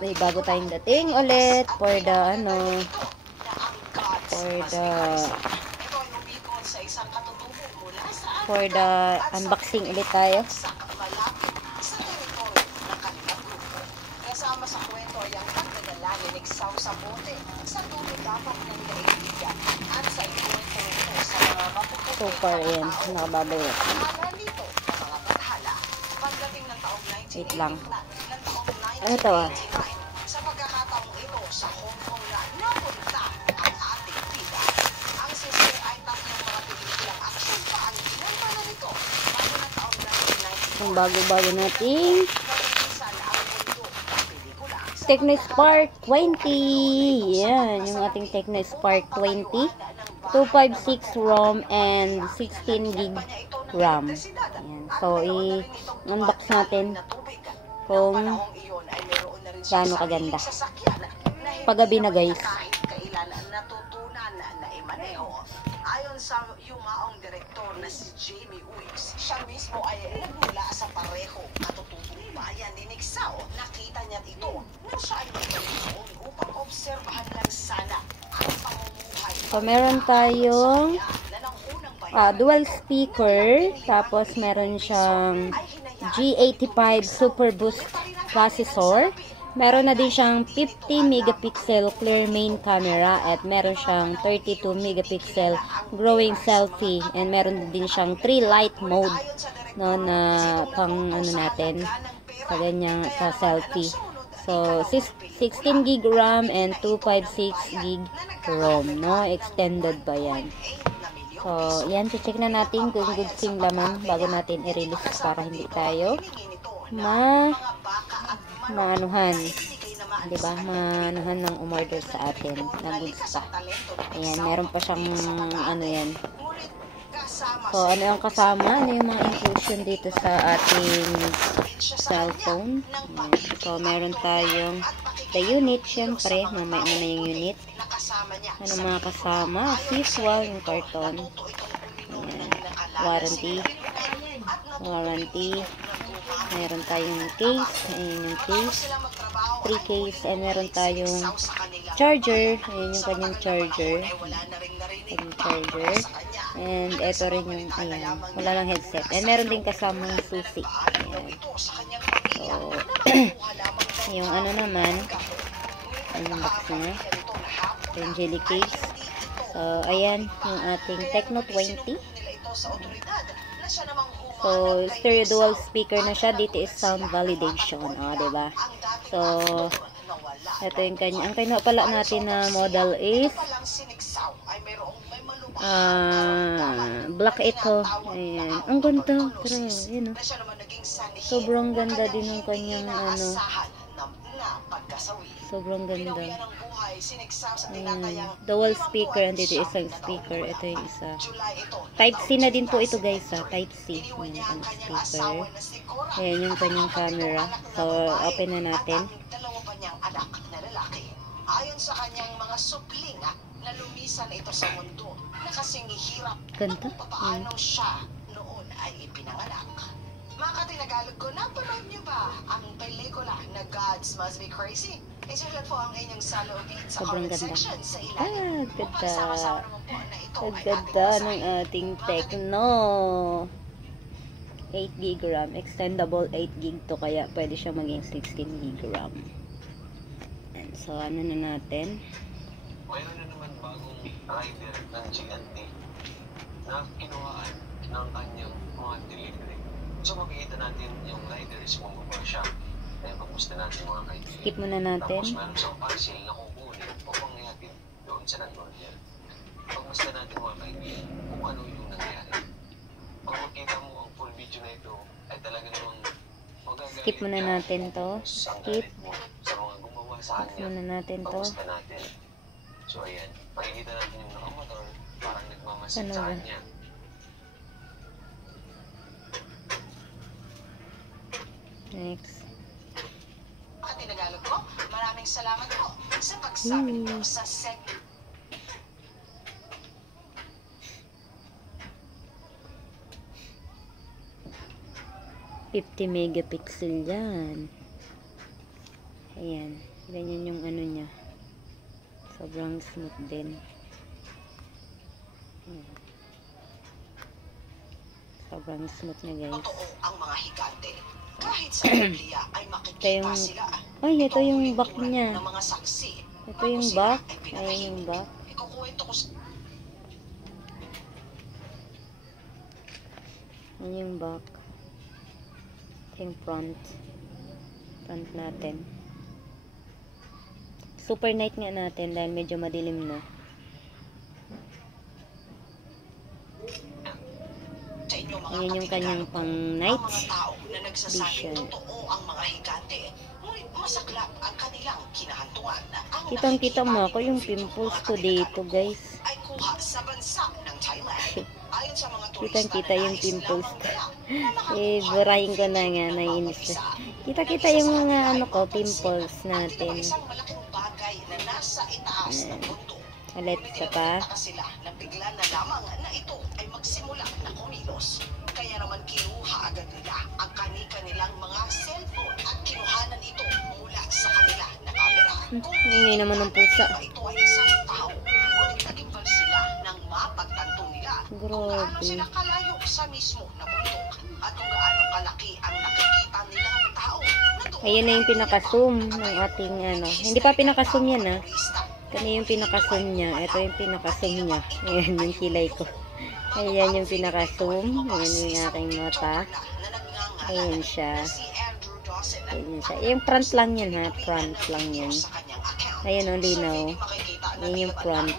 may bago tayong dating ulit for the unboxing ulit tayo. Kasama sa kwento ay ang pagdadala ni Nixaw sa bote sa dulo dapat ng daigdigan at sa ikwento nito sa mga mapuputi. So far, yan. Nakababay. Nito ang mga bathala. Pagdating ng taong 1989, Wait lang. ng taong Ano to 1989, sa pagkakataong ito sa Hong Kong na napunta ang ating bida. Ang sister ay tatlong mga pelikulang aksyon pa ang ginagawa nito bago ng taong 1990. Ang bago-bago nating Tecno-Spark 20. Yan, yung ating Tecno-Spark 20. 256 ROM and 16 gig RAM. Yan. So, i-unbox natin kung gaano kaganda. Paggabi na, guys. Ayon sa yumaong direktor na si Jamie Uys, siya mismo ay nagmula sa pareho katutubong bayan ni Nixaw. Nakita niya ito nung siya ay nagkaroon upang obserbahan lang sana ang pamumuhay. So, meron tayong dual speaker, tapos meron siyang G85 Super Boost processor. Meron na din siyang 50 megapixel clear main camera at meron siyang 32 megapixel growing selfie, and meron din siyang 3 light mode no, na pang natin sa ganyan sa selfie. So 16 gig RAM and 256 gig ROM, no, extended ba yan. So yan, check na natin kung good yung laman bago natin i-release para hindi tayo maanuhan, diba? Maanuhan ng umorder sa atin na goods pa. Ayan, meron pa siyang yan. So, ano yung kasama? Ano yung mga inclusion dito sa ating cellphone? Ayan. So, meron tayong the unit, syempre. Mamaya mo na yung unit. Ano mga kasama? Visual, yung karton. Ayan. Warranty. Meron tayong case. Ayan yung case. 3 case. And meron tayong charger. Ayan yung kanyang charger. And ito rin yung, ayan, wala lang headset. And meron din kasamang susi. Ayan. So, yung naman, yung box na. Yung jelly case. So, ayan, yung ating Tecno 20. So, stereo dual speaker na siya. Dito is sound validation. Diba? So, ito yung kanya. Ang kanya pala natin na model is black ito. Ayan. Ang ganda. Pero, yun, sobrang ganda din ng kanyang sobrang ganda. Dual speaker. Andito isang speaker. Ito yung isa. Type C na din po ito, guys. Type C. Ayan, ang speaker. Ayan yung kanyang camera. So, open na natin. Ayon sa kanyang mga supling na lumisan ito sa mundo, na kasing hirap kung paano siya noon ay ipinanganak. Mga katinagalog ko, napanood niyo ba ang pelikula na Gods Must Be Crazy? Isulat po ang inyong salubin sa comment section sa ilalim. Ganda. Ang ganda ng ating Tecno. 8 gig RAM. Extendable 8 gig to, kaya pwede siya maging 16 gig RAM. And so, ano na natin? Mayroon na naman bagong rider ng GNT na kinuhaan ng kanyang mga delivery. So, makikita natin yung rider is bumaba siya. Kaya pag-gusto natin mga kaibigan. Skip muna natin. Tapos meron siyang parcel na kukunin upang ihatid doon sa non-order. Pag-gusto natin mga kaibigan kung ano yung nangyari. Pag makita mo ang full video na ito, ay talaga namang magagalit. Skip muna natin to. Skip. Sa mga gumawa sa kanya. Muna natin to. Pag-gusto natin. So, ayan. Makikita natin yung nakamotor. Parang nagmamasid sa kanya. Next. Tinagalog ko, maraming salamat po sa pagsabi niyo sa segment. 50 megapixel yan. Ayan. Ganyan yung ano niya. Sobrang smooth din. Ayan. Sobrang smooth niya, guys. Totoo ang mga higante. Kahit sa Biblia ay makikita sila. Ay, ito yung back niya. Ng mga saksi. Ito yung back. Ayan yung back. Ikukuwento ko sa Ayan yung back. Ito yung front. Front natin. Super night nga natin dahil medyo madilim na. Ayan yung kanyang pang night vision. Totoo ang mga higante. Ngunit masaklap ang kanilang kinahantungan. Kitang-kita mo ako yung pimples ko dito, guys. Ay kuha sa bansa ng Thailand. Ayon sa mga turista, Kitang-kita yung pimples ko. Burahin ko na nga, naiinis na. Kita-kita yung mga ano ko, pimples natin. Ulit sa pa. Sila na bigla na lamang na ito ay magsimula na kumilos. Kaya naman kinuha agad nila ang kanilang mga cellphone at kinuhanan ito mula sa kanila na camera. Hindi naman ng pusa. Ito ay isang tao. Ngunit naging bal sila ng mapagtanto nila kung gaano sila kalayo sa mismo na bundok at kung gaano kalaki ang nakikita nilang tao. Ayan na yung pinaka-zoom ng ating ano. Hindi pa pinaka-zoom yan, ha. Kani yung pinaka-zoom niya. Ito yung pinaka-zoom niya. Ayan yung kilay ko. Ayan yung pinaka-zoom. Ayan yung aking mata. Ayan siya. Ayan siya. Yung front lang yan, ha. Front lang yan. Ayan ang linaw. Ayan yung front.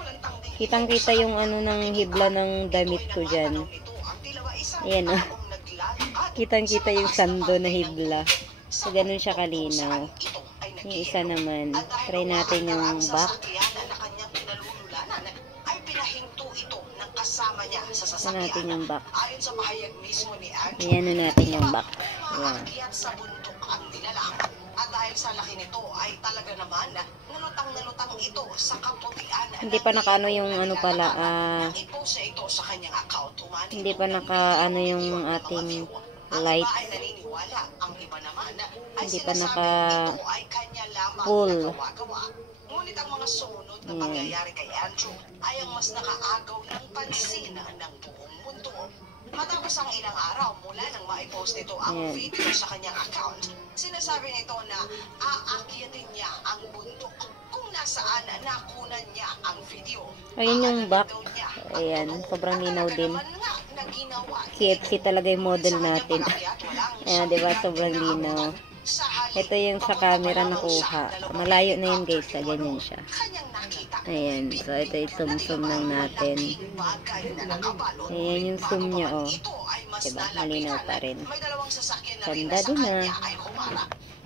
Kitang-kita yung ano ng hibla ng damit ko dyan. Ayan, ha. Kitang-kita yung sando na hibla. So, ganun siya kalinaw. Yung isa naman, try natin yung back. Ito natin yung back. Ayan na natin yung back. Ayan. At dahil sa laki nito ay talaga naman nalutang ito sa kaputian. Hindi pa nakaano yung ano pala, hindi pa nakaano yung ating light. Hindi pa naka full. Ngunit ang mga sumunod na pangyayari kay Andrew ay ang mas nakaagaw ng pansin ng buong mundo. Matapos ang ilang araw mula nang maipost nito ang video sa kanyang account, sinasabi nito na aakyatin niya ang bundok kung nasaan nakunan niya ang video. Ayun yung back. Ayan, sobrang linaw din. KFC talaga yung model natin. Ayan, diba? Sobrang linaw. Ito yung sa camera nakuha. Malayo na yun, guys. Ganyan siya. Ayan. So, ito yung zoom-zoom lang natin. Ayan yung zoom niya, oh. Diba? Malinaw pa rin. Ganda din, ha.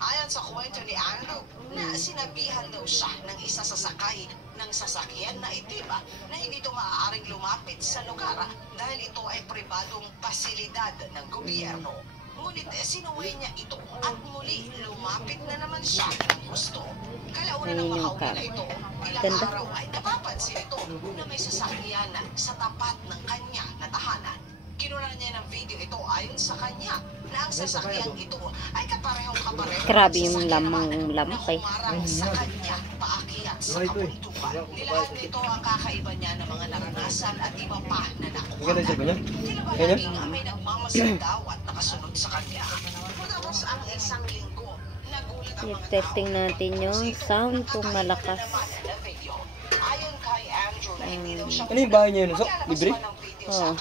Ayon sa kwento ni Andrew, na sinabihan daw siya ng isa sa sakay ng sasakyan na itim na hindi ito maaaring lumapit sa lugar dahil ito ay pribadong pasilidad ng gobyerno. Ngunit sinuwi niya ito at muli lumapit na naman siya ng gusto. Kalauna ng makauwi na ito, ilang araw ay napapansin ito na may sasakyan sa tapat ng kanya na tahanan. Kinuha niya ng video ito ayon sa kanya na ang sasakyang ito ay kapareho-kapareho. Grabe yung lamang kay. Sa kanya paakyat sa kabundukan. Nilahad nito ang kakaiba niya ng mga naranasan at iba pa na nakuha. Tila ba laging may nagmamasal daw at nakasunod sa kanya. Matapos ang isang linggo, nagulat ang mga testing natin yung sound kung malakas. Ayon kay Andrew na hindi daw siya ano yung bahay niya yun? So, libre? Oo.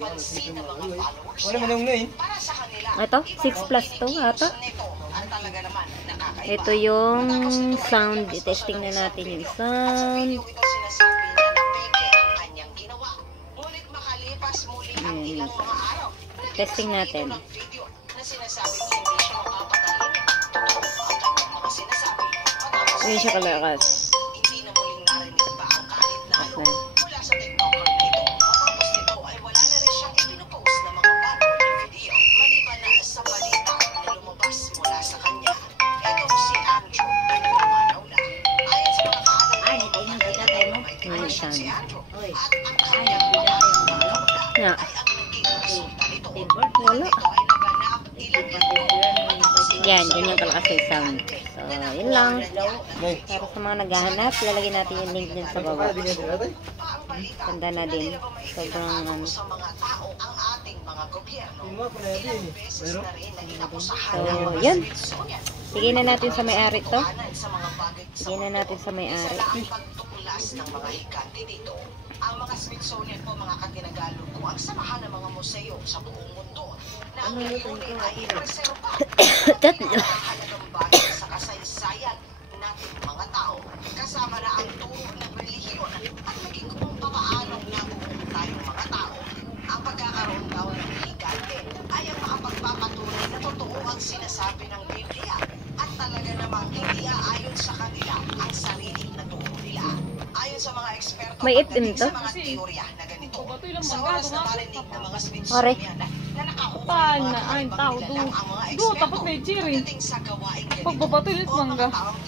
Wala man yung ngayon. Ito, 6 plus to ata. Ito yung sound. I-testing na natin yung sound. Testing natin. Hindi siya kalakas. Ya. Wala. Yan, ganyan kalakas yung sound. So, yun lang. Nay. Para sa mga naghahanap, lalagyan natin yung link din sa baba. Para din natin natin. Ganda na din. Sobrang ano. sa mga tao ang ating mga gobyerno. Yung mga panayari eh. Pero, Na rin na inakusahan So, ng mga yun. Smithsonian. Sige na natin sa may-ari to. Sa mga bagay sa Sige na natin sa may-ari. Isa lang pagtuklas ng mga higante dito. Ang mga Smithsonian po, mga katinagalo ko, ang samahan ng mga museo sa buong mundo na ang layunin ay ipreserba Tatlo. ang mahalagang bagay sa kasaysayan nating mga tao. Kasama na ang turo ng relihiyon at maging kung papaano nabubuo tayong mga tao. Ang pagkakaroon daw ng higante ay ang makapagpapatunay na totoo ang sinasabi ng Biblia at talaga namang hindi aayon sa kanila ang sarili na turo nila. Ayon sa mga eksperto, May itim to? sa mga teorya na ganito, sa oras na marinig ng mga Ore. Smithsonian na nakahukay Paano ng mga na ay kakaibang tao nilalang do? ang mga Do, eksperto tapos may cheering. pagdating sa gawaing ganito Pagbabato ulit o mga mangga. taong